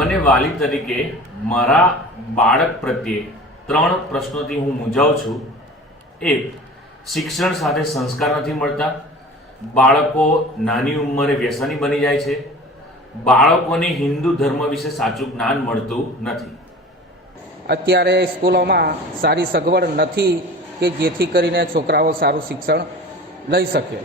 મને વાલી તરીકે મારા બાળક પ્રત્યે 3 પ્રશ્નોથી હું મૂંઝાઉં છું. એક, શિક્ષણ સાથે સંસ્કાર નથી મળતા. બાળકો નાની ઉંમરે વ્યસની બની જાય છે. બાળકોને હિન્દુ ધર્મ વિશે સાચું જ્ઞાન મળતું નથી. અત્યારે સ્કૂલોમાં સારી સગવડ નથી કે જેથી કરીને છોકરાઓ સારું શિક્ષણ લઈ શકે.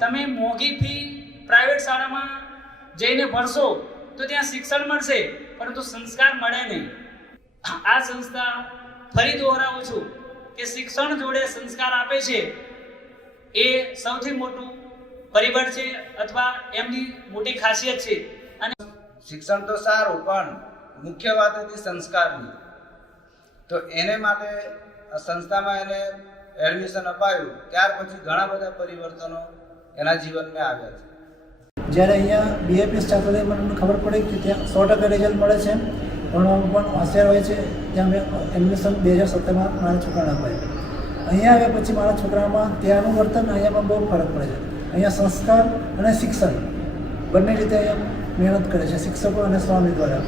તમે મોંઘી ફી પ્રાઇવેટ શાળામાં જઈને ભણશો તો ત્યાં શિક્ષણ મળશે, પરંતુ સંસ્કાર મળે નહીં. આ સંસ્થા ફરી દોહરાવું છું કે શિક્ષણ જોડે સંસ્કાર આપે છે એ સૌથી મોટું પરિબળ છે અથવા એમની મોટી ખાસિયત છે. અને શિક્ષણ તો સારું, પણ મુખ્ય વાત હતી સંસ્કારની. તો એને માટે સંસ્થામાં એને એડમિશન અપાયું. ત્યાર પછી ઘણા બધા પરિવર્તનો એના જીવનમાં આવ્યા છે. જ્યારે અહીંયા BAPS ચાકલીમાં મને ખબર પડી કે ત્યાં 100% રિઝલ્ટ મળે છે, ભણવામાં પણ હોશિયાર હોય છે, ત્યાં મેં એડમિશન 2017માં મારા છોકરાને અપાયું. અહીંયા આવ્યા પછી મારા છોકરામાં ત્યાંનું વર્તન અહીંયામાં બહુ ફરક પડે છે. અહીંયા સંસ્કાર અને શિક્ષણ બંને રીતે અહીંયા મહેનત કરે છે શિક્ષકો અને સ્વામી દ્વારા.